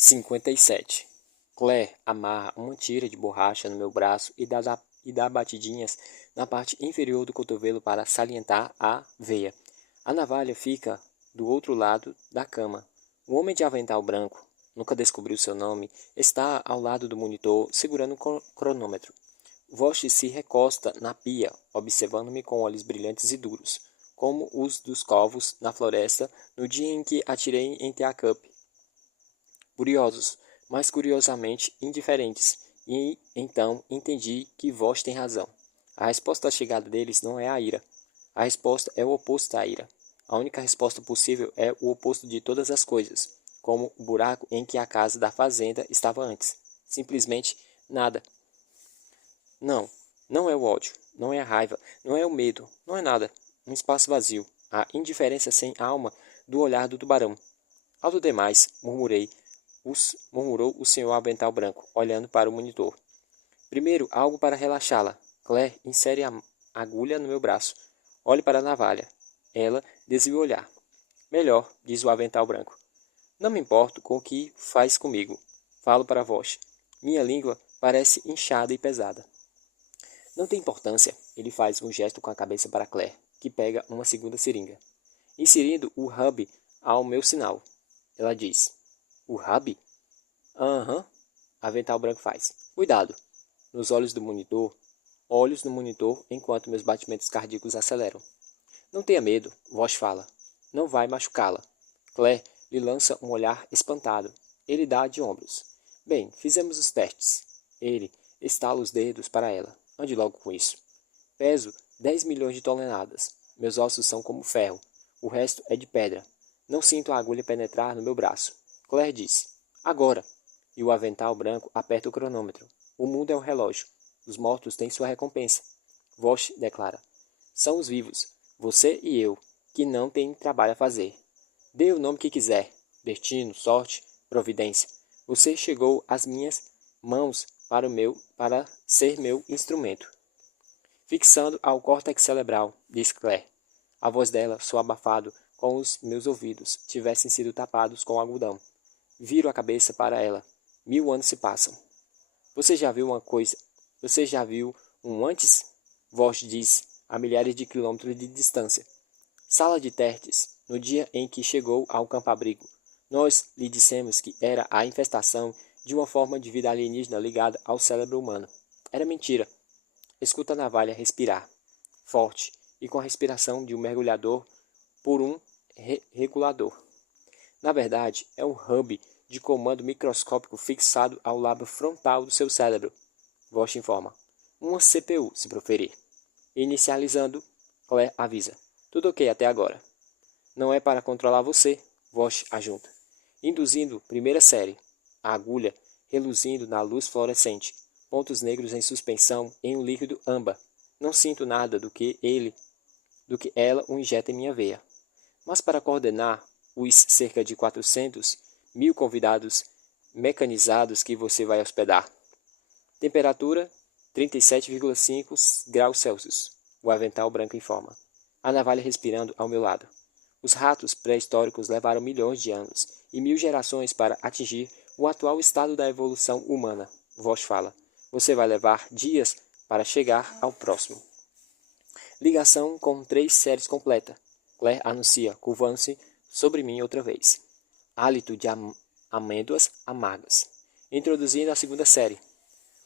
57. Claire amarra uma tira de borracha no meu braço e dá batidinhas na parte inferior do cotovelo para salientar a veia. A navalha fica do outro lado da cama. O homem de avental branco, nunca descobriu seu nome, está ao lado do monitor, segurando o cronômetro. Vosh se recosta na pia, observando-me com olhos brilhantes e duros, como os dos corvos na floresta no dia em que atirei em Teacup. Curiosos, mas curiosamente indiferentes, e então entendi que Vosh tem razão. A resposta da chegada deles não é a ira. A resposta é o oposto da ira. A única resposta possível é o oposto de todas as coisas, como o buraco em que a casa da fazenda estava antes. Simplesmente nada. Não, não é o ódio, não é a raiva, não é o medo, não é nada. Um espaço vazio, a indiferença sem alma do olhar do tubarão. Algo demais, murmurou o senhor avental branco, olhando para o monitor. Primeiro, algo para relaxá-la. Claire insere a agulha no meu braço. Olhe para a navalha. Ela desvia o olhar. Melhor, diz o avental branco. Não me importo com o que faz comigo. Falo para a voz. Minha língua parece inchada e pesada. Não tem importância. Ele faz um gesto com a cabeça para Claire, que pega uma segunda seringa. Inserindo o hub ao meu sinal. Ela diz. O hub? Aham. Avental branco faz. Cuidado. Nos olhos no monitor enquanto meus batimentos cardíacos aceleram. Não tenha medo, Voz fala. Não vai machucá-la. Claire lhe lança um olhar espantado. Ele dá de ombros. Bem, fizemos os testes. Ele estala os dedos para ela. Ande logo com isso. Peso 10 milhões de toneladas. Meus ossos são como ferro. O resto é de pedra. Não sinto a agulha penetrar no meu braço. Claire diz. Agora. E o avental branco aperta o cronômetro. O mundo é um relógio. Os mortos têm sua recompensa. Vosh declara. São os vivos, você e eu, que não têm trabalho a fazer. Dê o nome que quiser. Destino, sorte, providência. Você chegou às minhas mãos para ser meu instrumento. Fixando ao córtex cerebral, diz Claire. A voz dela soa abafado, como os meus ouvidos tivessem sido tapados com algodão. Viro a cabeça para ela. 1000 anos se passam. Você já viu uma coisa? Você já viu um antes? Voz diz, a milhares de quilômetros de distância. Sala de testes, no dia em que chegou ao campo-abrigo. Nós lhe dissemos que era a infestação de uma forma de vida alienígena ligada ao cérebro humano. Era mentira. Escuta a navalha respirar, forte, e com a respiração de um mergulhador por um regulador. Na verdade, é um hub de comando microscópico fixado ao lábio frontal do seu cérebro. Vosh informa. Uma CPU, se proferir. Inicializando, Claire avisa. Tudo ok até agora. Não é para controlar você, Vosh ajunta. Induzindo primeira série. A agulha reluzindo na luz fluorescente. Pontos negros em suspensão em um líquido âmbar. Não sinto nada do que ela o injeta em minha veia. Mas para coordenar os cerca de 400.000 convidados mecanizados que você vai hospedar. Temperatura 37,5 graus Celsius. O avental branco informa. A navalha respirando ao meu lado. Os ratos pré-históricos levaram milhões de anos e 1000 gerações para atingir o atual estado da evolução humana. Voz fala. Você vai levar dias para chegar ao próximo. Ligação com 3 séries completa. Claire anuncia, curvando-se sobre mim outra vez. Hálito de amêndoas amargas. Introduzindo a segunda série.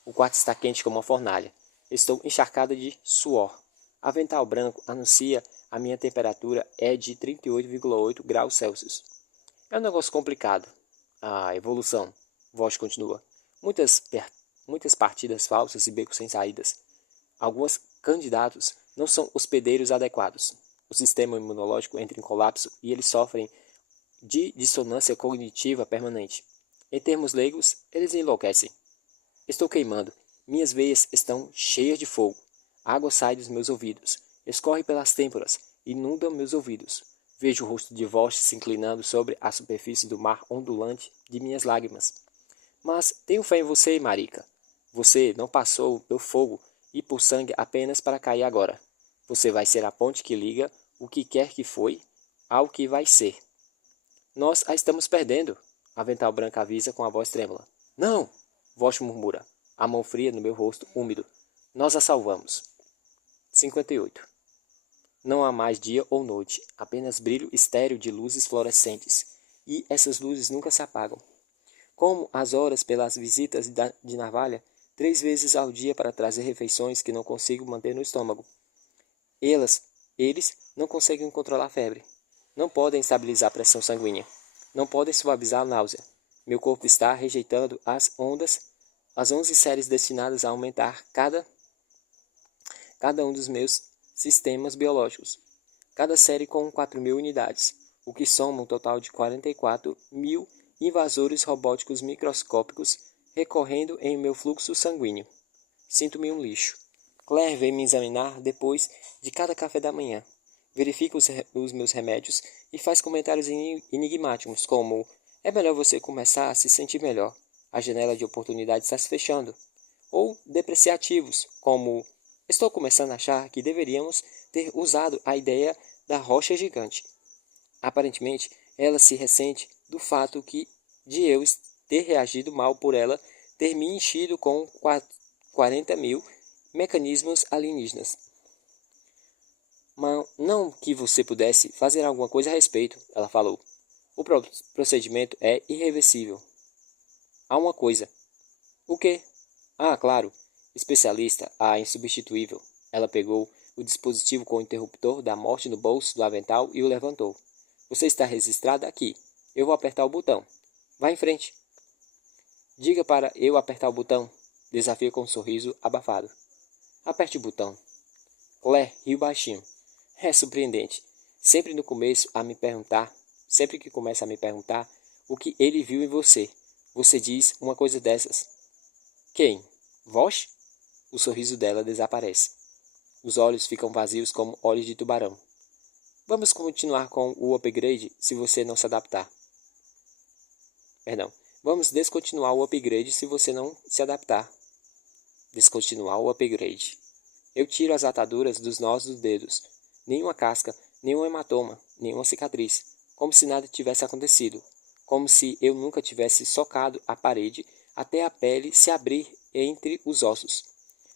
O quarto está quente como uma fornalha. Estou encharcada de suor. Avental branco anuncia a minha temperatura é de 38,8 graus Celsius. É um negócio complicado. A evolução. Voz continua. Muitas partidas falsas e becos sem saídas. Alguns candidatos não são hospedeiros adequados. O sistema imunológico entra em colapso e eles sofrem de dissonância cognitiva permanente. Em termos leigos, eles enlouquecem. Estou queimando. Minhas veias estão cheias de fogo. A água sai dos meus ouvidos. Escorre pelas têmporas. Inunda meus ouvidos. Vejo o rosto de Vosh se inclinando sobre a superfície do mar ondulante de minhas lágrimas. Mas tenho fé em você, Marika. Você não passou pelo fogo e por sangue apenas para cair agora. Você vai ser a ponte que liga o que quer que foi ao que vai ser. Nós a estamos perdendo. Avental Branco avisa com a voz trêmula. Não! Voz murmura, a mão fria no meu rosto úmido. Nós a salvamos. 58. Não há mais dia ou noite, apenas brilho estéril de luzes fluorescentes, e essas luzes nunca se apagam. Como as horas pelas visitas de navalha, 3 vezes ao dia para trazer refeições que não consigo manter no estômago. Eles não conseguem controlar a febre. Não podem estabilizar a pressão sanguínea. Não podem suavizar a náusea. Meu corpo está rejeitando as 11 séries destinadas a aumentar cada um dos meus sistemas biológicos. Cada série com 4.000 unidades, o que soma um total de 44.000 invasores robóticos microscópicos recorrendo em meu fluxo sanguíneo. Sinto-me um lixo. Claire vem me examinar depois de cada café da manhã. Verifica os meus remédios e faz comentários enigmáticos como: é melhor você começar a se sentir melhor. A janela de oportunidade está se fechando. Ou depreciativos, como: estou começando a achar que deveríamos ter usado a ideia da rocha gigante. Aparentemente, ela se ressente do fato de eu ter reagido mal por ela ter me enchido com 40.000 mecanismos alienígenas. Mas não que você pudesse fazer alguma coisa a respeito, ela falou. O procedimento é irreversível. Há uma coisa. O quê? Ah, claro. Especialista, a insubstituível. Ela pegou o dispositivo com o interruptor da morte no bolso do avental e o levantou. Você está registrada aqui. Eu vou apertar o botão. Vá em frente. Diga para eu apertar o botão. Desafia com um sorriso abafado. Aperte o botão. Claire riu baixinho. É surpreendente. Sempre que começa a me perguntar o que ele viu em você, você diz uma coisa dessas. Quem? Vós? O sorriso dela desaparece. Os olhos ficam vazios como olhos de tubarão. Vamos continuar com o upgrade se você não se adaptar. Vamos descontinuar o upgrade se você não se adaptar. Descontinuar o upgrade. Eu tiro as ataduras dos nós dos dedos. Nenhuma casca, nenhum hematoma, nenhuma cicatriz. Como se nada tivesse acontecido. Como se eu nunca tivesse socado a parede até a pele se abrir entre os ossos.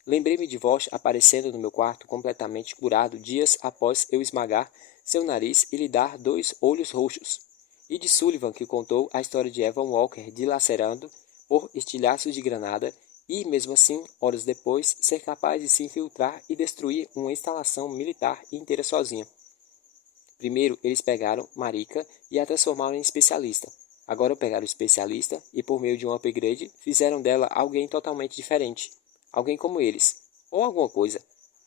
Lembrei-me de vós aparecendo no meu quarto completamente curado dias após eu esmagar seu nariz e lhe dar 2 olhos roxos. E de Sullivan que contou a história de Evan Walker dilacerando por estilhaços de granada e, mesmo assim, horas depois, ser capaz de se infiltrar e destruir uma instalação militar inteira sozinho. Primeiro, eles pegaram Marika e a transformaram em especialista. Agora pegaram o especialista e, por meio de um upgrade, fizeram dela alguém totalmente diferente. Alguém como eles. Ou alguma coisa.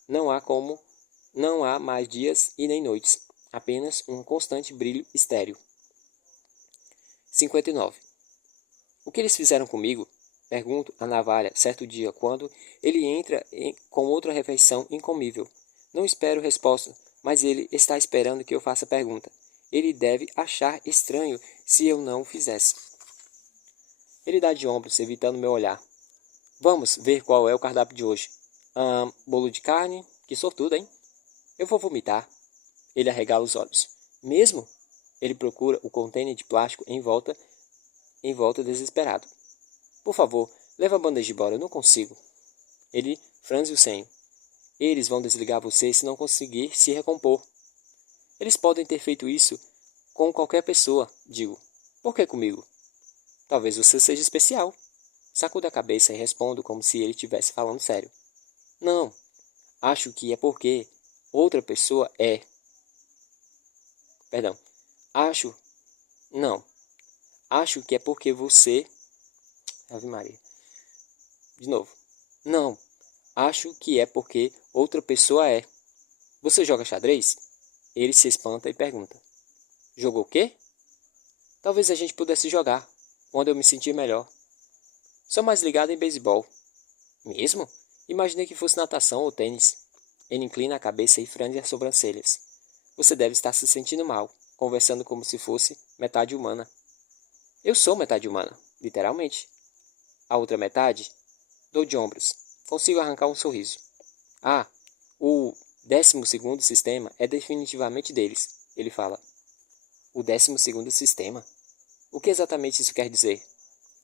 Não há mais dias e nem noites. Apenas um constante brilho estéril. 59. O que eles fizeram comigo? Pergunto a navalha certo dia quando ele entra com outra refeição incomível. Não espero resposta, mas ele está esperando que eu faça a pergunta. Ele deve achar estranho se eu não o fizesse. Ele dá de ombros, evitando meu olhar. Vamos ver qual é o cardápio de hoje. Bolo de carne? Que sortudo, hein? Eu vou vomitar. Ele arregala os olhos. Mesmo? Ele procura o container de plástico em volta desesperado. Por favor, leva a bandeja embora, eu não consigo. Ele franze o senho. Eles vão desligar você se não conseguir se recompor. Eles podem ter feito isso com qualquer pessoa, digo. Por que comigo? Talvez você seja especial. Sacudo a cabeça e respondo como se ele estivesse falando sério. Não, acho que é porque outra pessoa é. Acho. Não. Acho que é porque você. Ave Maria. De novo. Não. Acho que é porque outra pessoa é. Você joga xadrez? Ele se espanta e pergunta. Jogou o quê? Talvez a gente pudesse jogar, quando eu me sentir melhor. Sou mais ligado em beisebol. Mesmo? Imaginei que fosse natação ou tênis. Ele inclina a cabeça e franze as sobrancelhas. Você deve estar se sentindo mal, conversando como se fosse metade humana. Eu sou metade humana, literalmente. A outra metade? Dou de ombros. Consigo arrancar um sorriso. O 12º sistema é definitivamente deles, ele fala. O 12º sistema? O que exatamente isso quer dizer?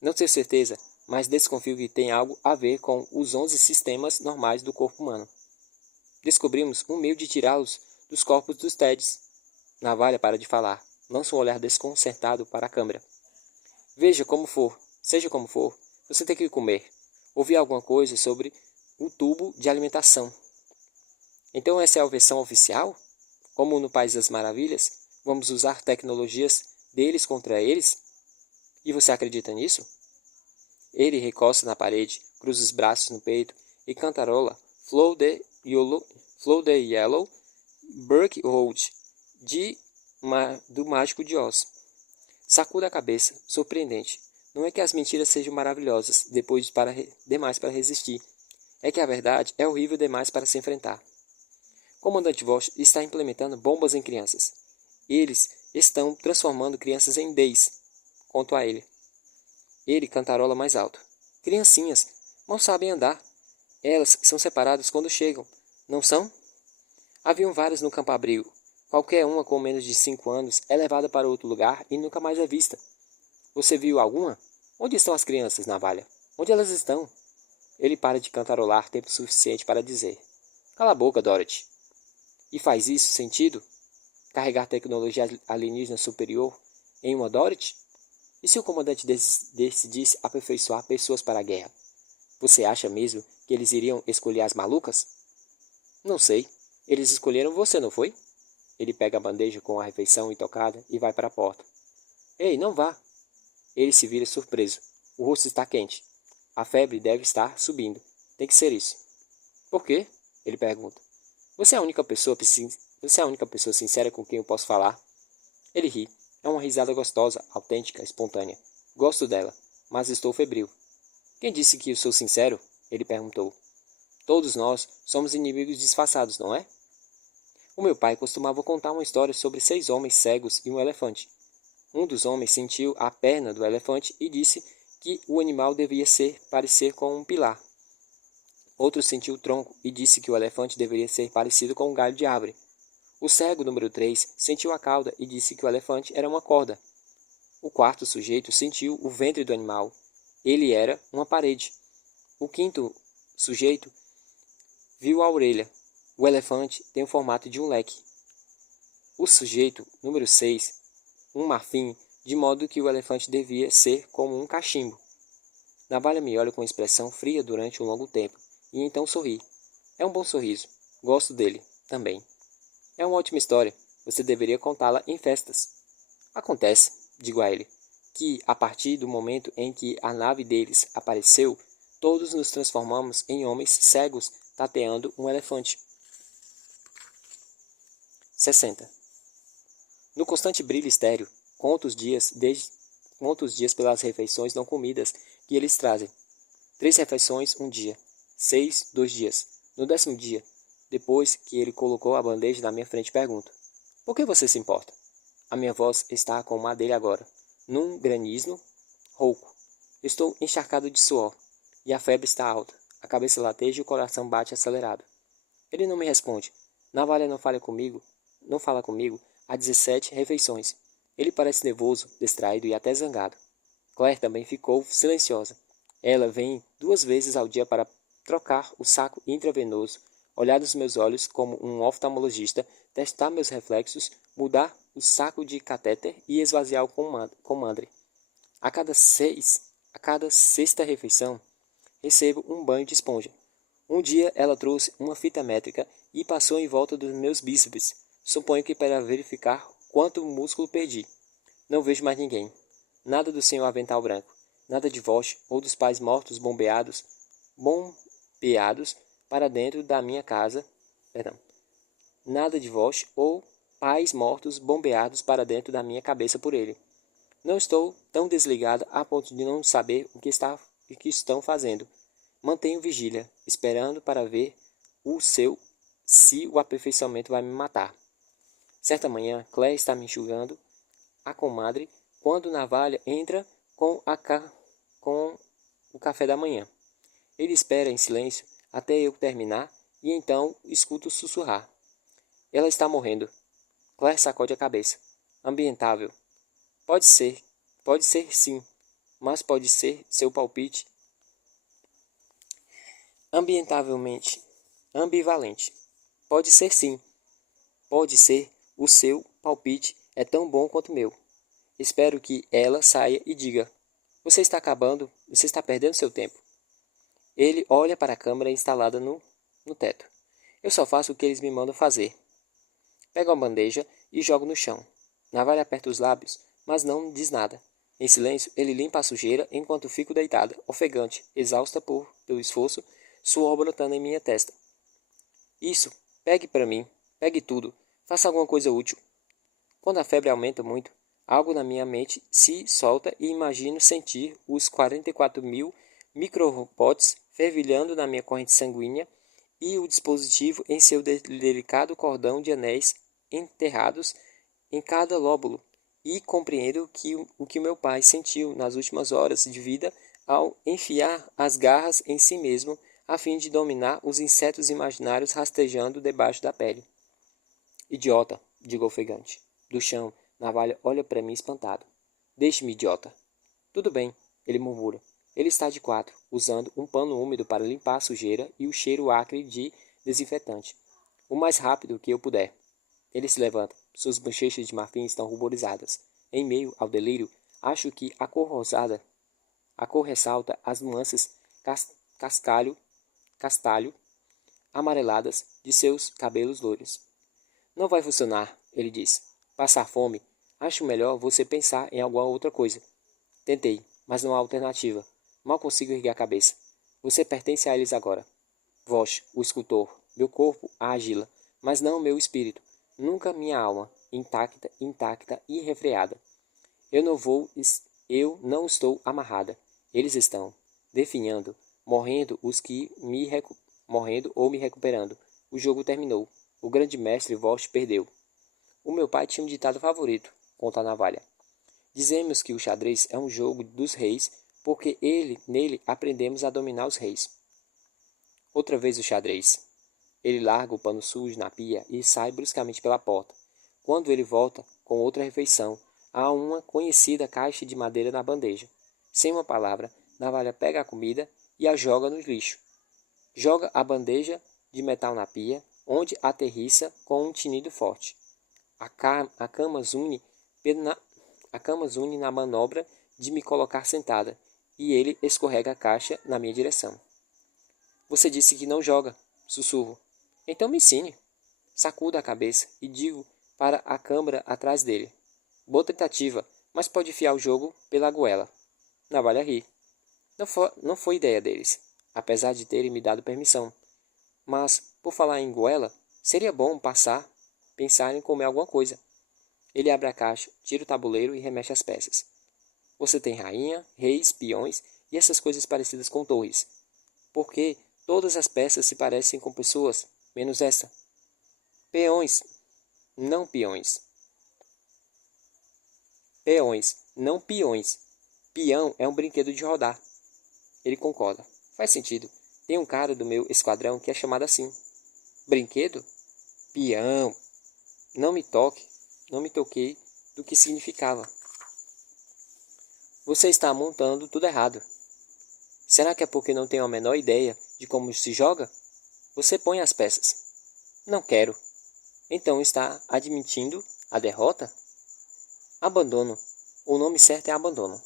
Não tenho certeza, mas desconfio que tem algo a ver com os 11 sistemas normais do corpo humano. Descobrimos um meio de tirá-los dos corpos dos TEDs. Navalha para de falar. Lança um olhar desconcertado para a câmera. Seja como for, você tem que comer. Ouvi alguma coisa sobre o tubo de alimentação. Então essa é a versão oficial? Como no País das Maravilhas, vamos usar tecnologias deles contra eles? E você acredita nisso? Ele recosta na parede, cruza os braços no peito e cantarola Flow the Yellow Brick Road do Mágico de Oz. Sacuda a cabeça, surpreendente. Não é que as mentiras sejam maravilhosas demais para resistir. É que a verdade é horrível demais para se enfrentar. O comandante Vosch está implementando bombas em crianças. Eles estão transformando crianças em Days, conto a ele. Ele cantarola mais alto. Criancinhas, mal sabem andar. Elas são separadas quando chegam, não são? Haviam várias no campo-abrigo. Qualquer uma com menos de 5 anos é levada para outro lugar e nunca mais é vista. Você viu alguma? Onde estão as crianças, Navalha? Onde elas estão? Ele para de cantarolar tempo suficiente para dizer. Cala a boca, Dorothy. E faz isso sentido? Carregar tecnologia alienígena superior em uma Dorothy? E se o comandante decidisse aperfeiçoar pessoas para a guerra? Você acha mesmo que eles iriam escolher as malucas? Não sei. Eles escolheram você, não foi? Ele pega a bandeja com a refeição intocada e vai para a porta. Ei, não vá! Ele se vira surpreso. O rosto está quente. A febre deve estar subindo. Tem que ser isso. Por quê? Ele pergunta. Você é a única pessoa sincera com quem eu posso falar? Ele ri. É uma risada gostosa, autêntica, espontânea. Gosto dela, mas estou febril. Quem disse que eu sou sincero? Ele perguntou. Todos nós somos inimigos disfarçados, não é? O meu pai costumava contar uma história sobre 6 homens cegos e um elefante. Um dos homens sentiu a perna do elefante e disse que o animal devia parecer com um pilar. Outro sentiu o tronco e disse que o elefante deveria ser parecido com um galho de árvore. O cego número 3 sentiu a cauda e disse que o elefante era uma corda. O quarto sujeito sentiu o ventre do animal. Ele era uma parede. O quinto sujeito viu a orelha. O elefante tem o formato de um leque. O sujeito número 6, um marfim, de modo que o elefante devia ser como um cachimbo. Navalha me olha com expressão fria durante um longo tempo, e então sorri. É um bom sorriso. Gosto dele, também. É uma ótima história. Você deveria contá-la em festas. Acontece, digo a ele, que a partir do momento em que a nave deles apareceu, todos nos transformamos em homens cegos tateando um elefante. 60. No constante brilho estéril, conto os dias pelas refeições não comidas que eles trazem. 3 refeições um dia. 6, 2 dias. No 10º dia, depois que ele colocou a bandeja na minha frente, pergunto. Por que você se importa? A minha voz está como a dele agora, num granizo rouco. Estou encharcado de suor, e a febre está alta. A cabeça lateja e o coração bate acelerado. Ele não me responde. Navalha não fala comigo há 17 refeições. Ele parece nervoso, distraído e até zangado. Claire também ficou silenciosa. Ela vem 2 vezes ao dia para trocar o saco intravenoso, olhar nos meus olhos como um oftalmologista, testar meus reflexos, mudar o saco de catéter e esvaziar o comandre. A cada sexta refeição, recebo um banho de esponja. Um dia ela trouxe uma fita métrica e passou em volta dos meus bíceps. Suponho que para verificar quanto músculo perdi. Não vejo mais ninguém. Nada do senhor avental branco. Nada de Vosch ou dos pais mortos bombeados para dentro da minha casa. Perdão. Nada de Vosch ou pais mortos bombeados para dentro da minha cabeça por ele. Não estou tão desligada a ponto de não saber o que estão fazendo. Mantenho vigília, esperando para ver se o aperfeiçoamento vai me matar. Certa manhã, Claire está me enxugando a comadre quando Navalha entra com o café da manhã. Ele espera em silêncio até eu terminar e então escuto sussurrar. Ela está morrendo. Claire sacode a cabeça. Ambientável. Pode ser Pode ser sim, mas pode ser seu palpite ambivalente. Pode ser sim, pode ser o seu palpite é tão bom quanto o meu. Espero que ela saia e diga: você está acabando, você está perdendo seu tempo. Ele olha para a câmera instalada no teto. Eu só faço o que eles me mandam fazer. Pego a bandeja e jogo no chão. Navalha aperta os lábios, mas não diz nada. Em silêncio, ele limpa a sujeira enquanto fico deitada, ofegante, exausta pelo esforço, suor brotando em minha testa. Isso, pegue para mim, pegue tudo, faça alguma coisa útil. Quando a febre aumenta muito, algo na minha mente se solta e imagino sentir os 44.000 microrobots fervilhando na minha corrente sanguínea e o dispositivo em seu delicado cordão de anéis enterrados em cada lóbulo, e compreendo o que meu pai sentiu nas últimas horas de vida ao enfiar as garras em si mesmo a fim de dominar os insetos imaginários rastejando debaixo da pele. Idiota, digo ofegante. Do chão, Navalha olha para mim espantado. Deixe-me, idiota. Tudo bem, ele murmura. Ele está de quatro, usando um pano úmido para limpar a sujeira e o cheiro acre de desinfetante. O mais rápido que eu puder. Ele se levanta. Suas bochechas de marfim estão ruborizadas. Em meio ao delírio, acho que a cor ressalta as nuances castalho, amareladas de seus cabelos loiros. Não vai funcionar, ele diz. Passar fome? Acho melhor você pensar em alguma outra coisa. Tentei, mas não há alternativa. Mal consigo erguer a cabeça. Você pertence a eles agora. Vosh, o escultor. Meu corpo a agila, mas não meu espírito. Nunca minha alma, intacta e refreada. Eu não estou amarrada. Eles estão, definhando, morrendo morrendo ou me recuperando. O jogo terminou. O grande mestre Vosh perdeu. O meu pai tinha um ditado favorito, conta a Navalha. Dizemos que o xadrez é um jogo dos reis porque nele aprendemos a dominar os reis. Outra vez o xadrez. Ele larga o pano sujo na pia e sai bruscamente pela porta. Quando ele volta com outra refeição, há uma conhecida caixa de madeira na bandeja. Sem uma palavra, Navalha pega a comida e a joga no lixo. Joga a bandeja de metal na pia, onde aterrissa com um tinido forte. A cama zune na manobra de me colocar sentada, e ele escorrega a caixa na minha direção. Você disse que não joga, sussurro. Então me ensine. Sacudo a cabeça e digo para a câmara atrás dele. Boa tentativa, mas pode enfiar o jogo pela goela. Navalha ri. Não foi ideia deles, apesar de terem me dado permissão. Mas, por falar em goela, seria bom pensar em comer alguma coisa. Ele abre a caixa, tira o tabuleiro e remexe as peças. Você tem rainha, reis, peões e essas coisas parecidas com torres. Porque todas as peças se parecem com pessoas, menos essa. Peões, não peões. Peões, não peões. Peão é um brinquedo de rodar. Ele concorda. Faz sentido. Tem um cara do meu esquadrão que é chamado assim. Brinquedo? Peão. Não me toquei do que significava. Você está montando tudo errado. Será que é porque não tenho a menor ideia de como se joga? Você põe as peças. Não quero. Então está admitindo a derrota? Abandono. O nome certo é abandono.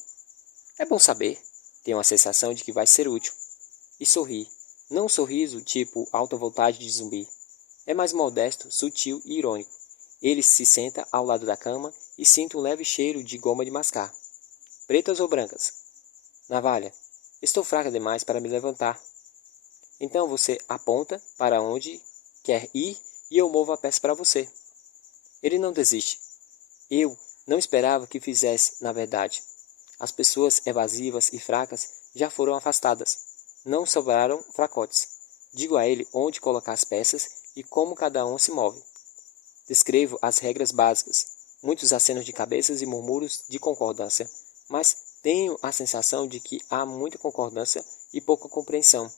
É bom saber. Tenho a sensação de que vai ser útil. E sorri. Não um sorriso tipo alta voltagem de zumbi. É mais modesto, sutil e irônico. Ele se senta ao lado da cama e sinto um leve cheiro de goma de mascar. Pretas ou brancas? Navalha. Estou fraca demais para me levantar. Então você aponta para onde quer ir e eu movo a peça para você. Ele não desiste. Eu não esperava que fizesse, na verdade. As pessoas evasivas e fracas já foram afastadas. Não sobraram fracotes. Digo a ele onde colocar as peças e como cada um se move. Descrevo as regras básicas, muitos acenos de cabeças e murmúrios de concordância, mas tenho a sensação de que há muita concordância e pouca compreensão.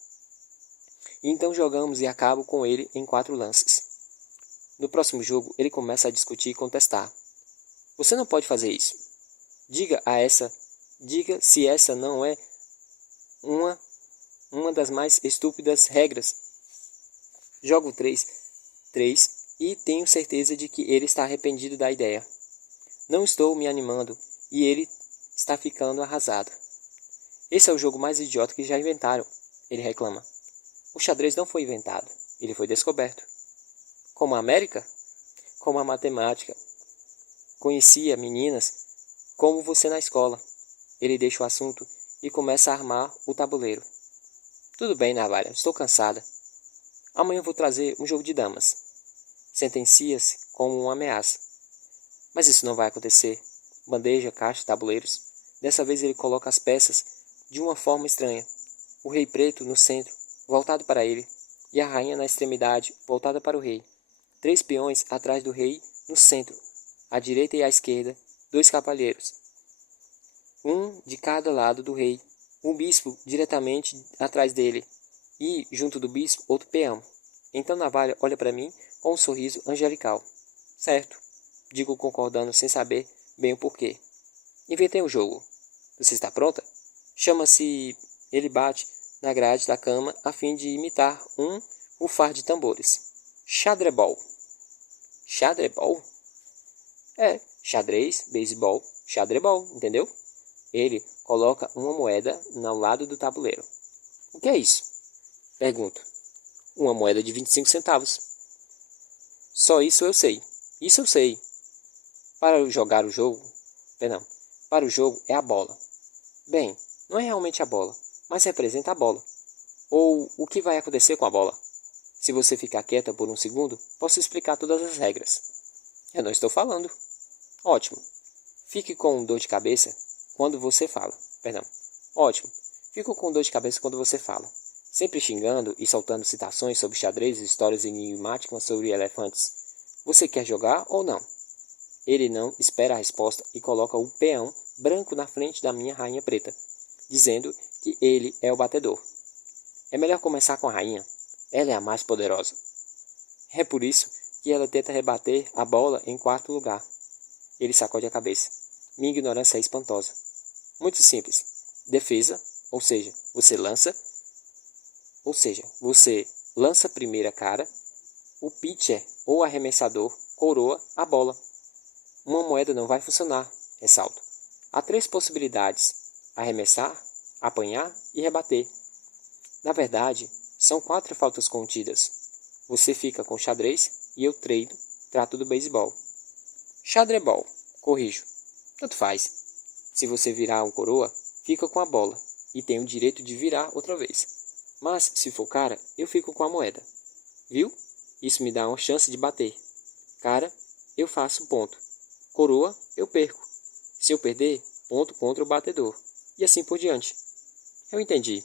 E então jogamos e acabo com ele em 4 lances. No próximo jogo, ele começa a discutir e contestar. Você não pode fazer isso. Diga se essa não é uma das mais estúpidas regras. Jogo 3 e tenho certeza de que ele está arrependido da ideia. Não estou me animando e ele está ficando arrasado. Esse é o jogo mais idiota que já inventaram, ele reclama. O xadrez não foi inventado, ele foi descoberto. Como a América? Como a matemática. Conhecia meninas como você na escola. Ele deixa o assunto e começa a armar o tabuleiro. Tudo bem, Navalha, estou cansada. Amanhã vou trazer um jogo de damas. Sentencia-se como uma ameaça. Mas isso não vai acontecer. Bandeja, caixa, tabuleiros. Dessa vez ele coloca as peças de uma forma estranha. O rei preto no centro, voltado para ele, e a rainha na extremidade, voltada para o rei. 3 peões atrás do rei no centro, à direita e à esquerda, 2 cavalheiros, um de cada lado do rei, um bispo diretamente atrás dele, e, junto do bispo, outro peão. Então Navalha olha para mim com um sorriso angelical. Certo, digo concordando sem saber bem o porquê. Inventei um jogo. Você está pronta? Chama-se... Ele bate na grade da cama a fim de imitar um rufar de tambores. Xadrebol. Xadrebol? É, xadrez, beisebol, xadrebol, entendeu? Ele coloca uma moeda ao lado do tabuleiro. O que é isso? Pergunto. Uma moeda de 25 centavos. Só isso eu sei. Isso eu sei. Para jogar o jogo... Perdão. Para o jogo é a bola. Bem, não é realmente a bola, mas representa a bola. Ou o que vai acontecer com a bola? Se você ficar quieta por um segundo, posso explicar todas as regras. Eu não estou falando. Ótimo. Fique com dor de cabeça quando você fala. Perdão. Ótimo. Fico com dor de cabeça quando você fala. Sempre xingando e soltando citações sobre xadrez e histórias enigmáticas sobre elefantes. Você quer jogar ou não? Ele não espera a resposta e coloca o peão branco na frente da minha rainha preta, dizendo que ele é o batedor. É melhor começar com a rainha. Ela é a mais poderosa. É por isso que ela tenta rebater a bola em quarto lugar. Ele sacode a cabeça. Minha ignorância é espantosa. Muito simples. Defesa, ou seja, você lança a primeira cara, o pitcher ou arremessador coroa a bola. Uma moeda não vai funcionar, ressalto. Há 3 possibilidades: arremessar, apanhar e rebater. Na verdade, são 4 faltas contidas. Você fica com xadrez e eu trato do beisebol. Xadrebol, corrijo. Tanto faz. Se você virar um coroa, fica com a bola e tem o direito de virar outra vez. Mas, se for cara, eu fico com a moeda. Viu? Isso me dá uma chance de bater. Cara, eu faço ponto. Coroa, eu perco. Se eu perder, ponto contra o batedor. E assim por diante. Eu entendi.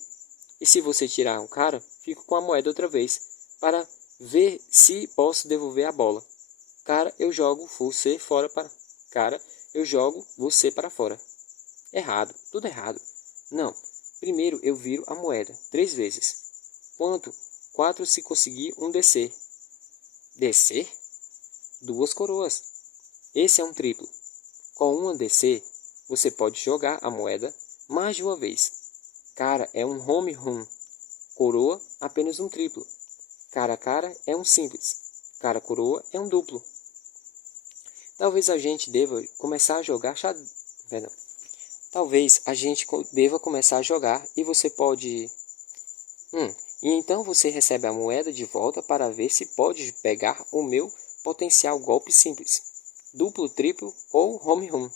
E se você tirar um cara, fico com a moeda outra vez, para ver se posso devolver a bola. Cara, eu jogo você fora para... Cara, eu jogo você para fora. Errado, tudo errado. Não, primeiro eu viro a moeda 3 vezes. Quanto? 4 se conseguir um descer. Descer? 2 coroas. Esse é um triplo. Com uma DC, você pode jogar a moeda mais de uma vez. Cara é um home run. Coroa, apenas um triplo. Cara a cara é um simples. Cara coroa é um duplo. Talvez a gente deva começar a jogar xadrez. Talvez a gente deva começar a jogar e você pode... E então você recebe a moeda de volta para ver se pode pegar o meu potencial golpe simples. Duplo, triplo ou home run.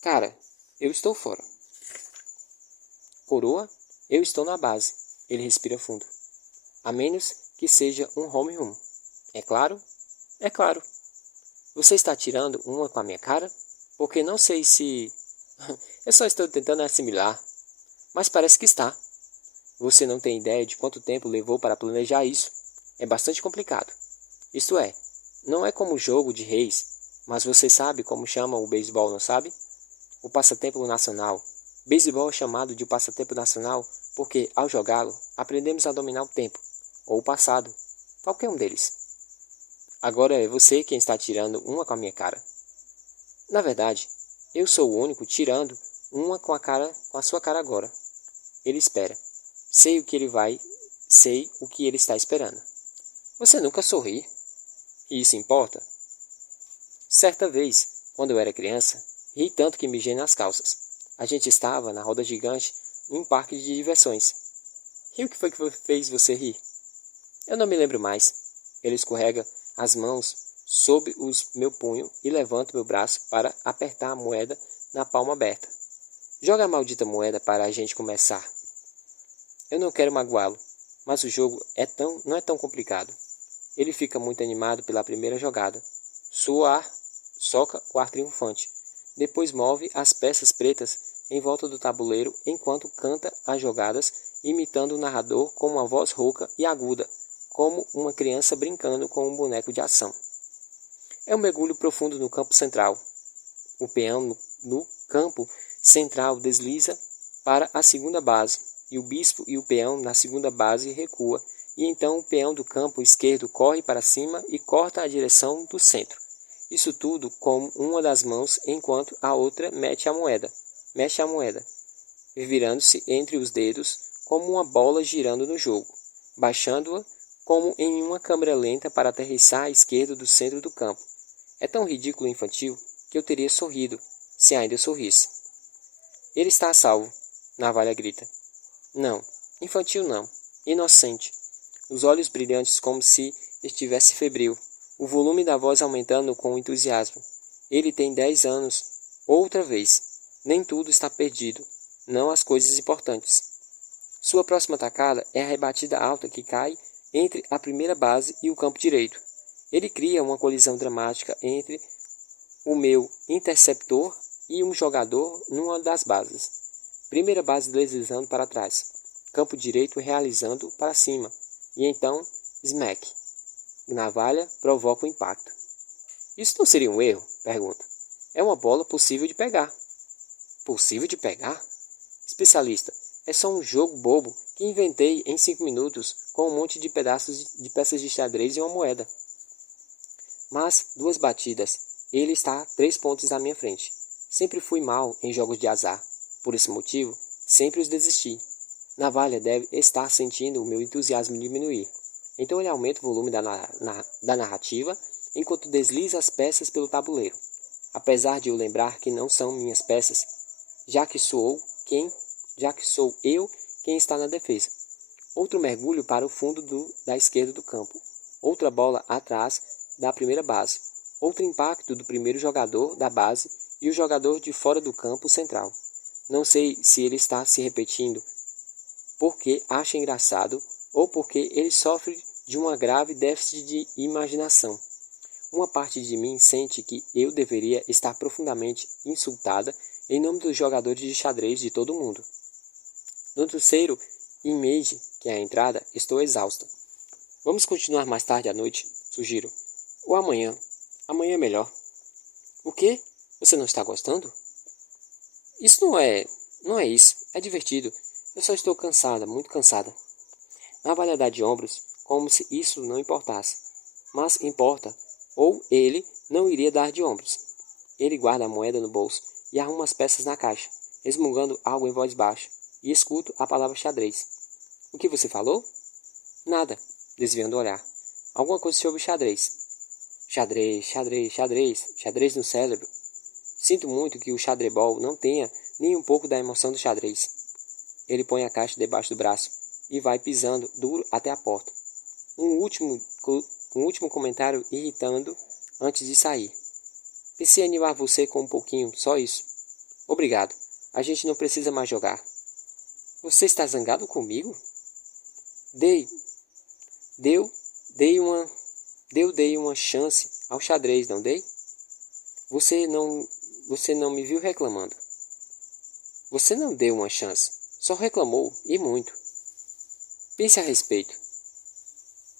Cara, eu estou fora. Coroa, eu estou na base. Ele respira fundo. A menos que seja um home run. É claro? É claro. Você está tirando uma com a minha cara? Porque não sei se... Eu só estou tentando assimilar. Mas parece que está. Você não tem ideia de quanto tempo levou para planejar isso. É bastante complicado. Isto é, não é como jogo de reis, mas você sabe como chama o beisebol, não sabe? O passatempo nacional. Beisebol é chamado de passatempo nacional porque, ao jogá-lo, aprendemos a dominar o tempo, ou o passado, qualquer um deles. Agora é você quem está tirando uma com a minha cara. Na verdade, Eu sou o único tirando uma com a sua cara agora. Ele espera. Sei o que ele está esperando. Você nunca sorri. E isso importa? Certa vez, quando eu era criança, ri tanto que mijei nas calças. A gente estava na roda gigante em um parque de diversões. E o que foi que fez você rir? Eu não me lembro mais. Ele escorrega as mãos sob o meu punho e levanta meu braço para apertar a moeda na palma aberta. Joga a maldita moeda para a gente começar. Eu não quero magoá-lo, mas o jogo não é tão complicado. Ele fica muito animado pela primeira jogada. Soca o ar triunfante. Depois move as peças pretas em volta do tabuleiro enquanto canta as jogadas, imitando o narrador com uma voz rouca e aguda, como uma criança brincando com um boneco de ação. É um mergulho profundo no campo central. O peão no campo central desliza para a segunda base, e o bispo e o peão na segunda base recua, e então o peão do campo esquerdo corre para cima e corta a direção do centro. Isso tudo com uma das mãos enquanto a outra mexe a moeda, virando-se entre os dedos como uma bola girando no jogo, baixando-a como em uma câmera lenta para aterrissar à esquerda do centro do campo. É tão ridículo e infantil que eu teria sorrido, se ainda sorrisse. Ele está a salvo, Navalha grita. Não, infantil não, inocente. Os olhos brilhantes como se estivesse febril, o volume da voz aumentando com entusiasmo. Ele tem 10 anos, outra vez. Nem tudo está perdido, não as coisas importantes. Sua próxima tacada é a rebatida alta que cai entre a primeira base e o campo direito. Ele cria uma colisão dramática entre o meu interceptor e um jogador numa das bases. Primeira base deslizando para trás, campo direito realizando para cima, e então smack. Navalha provoca o impacto. Isso não seria um erro? Pergunta. É uma bola possível de pegar. Possível de pegar? Especialista, é só um jogo bobo que inventei em 5 minutos com um monte de peças de xadrez e uma moeda. Mas 2 batidas, ele está a 3 pontos à minha frente. Sempre fui mal em jogos de azar. Por esse motivo, sempre os desisti. Navalha deve estar sentindo o meu entusiasmo diminuir. Então ele aumenta o volume da narrativa enquanto desliza as peças pelo tabuleiro. Apesar de eu lembrar que não são minhas peças, já que sou eu quem está na defesa. Outro mergulho para o fundo da esquerda do campo. Outra bola atrás da primeira base. Outro impacto do primeiro jogador da base e o jogador de fora do campo central. Não sei se ele está se repetindo porque acha engraçado ou porque ele sofre de uma grave déficit de imaginação. Uma parte de mim sente que eu deveria estar profundamente insultada em nome dos jogadores de xadrez de todo mundo. No terceiro image, que é a entrada, estou exausta. Vamos continuar mais tarde à noite, sugiro. Ou amanhã. Amanhã é melhor. O quê? Você não está gostando? Isso não é isso. É divertido. Eu só estou cansada, muito cansada. Navalha dá de ombros, como se isso não importasse. Mas importa, ou ele não iria dar de ombros. Ele guarda a moeda no bolso e arruma as peças na caixa, resmungando algo em voz baixa, e escuto a palavra xadrez. O que você falou? Nada, desviando o olhar. Alguma coisa sobre xadrez. Xadrez no cérebro. Sinto muito que o xadrebol não tenha nem um pouco da emoção do xadrez. Ele põe a caixa debaixo do braço e vai pisando duro até a porta. Um último comentário irritando antes de sair. Pensei em animar você com um pouquinho, só isso. Obrigado. A gente não precisa mais jogar. Você está zangado comigo? Dei uma chance ao xadrez, não dei? Você não me viu reclamando. Você não deu uma chance, só reclamou, e muito. Pense a respeito.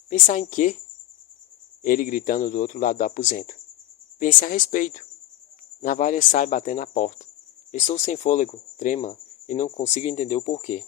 Pensar em quê? Ele gritando do outro lado do aposento. Pense a respeito. Navalha sai batendo a porta. Estou sem fôlego, trêmula, e não consigo entender o porquê.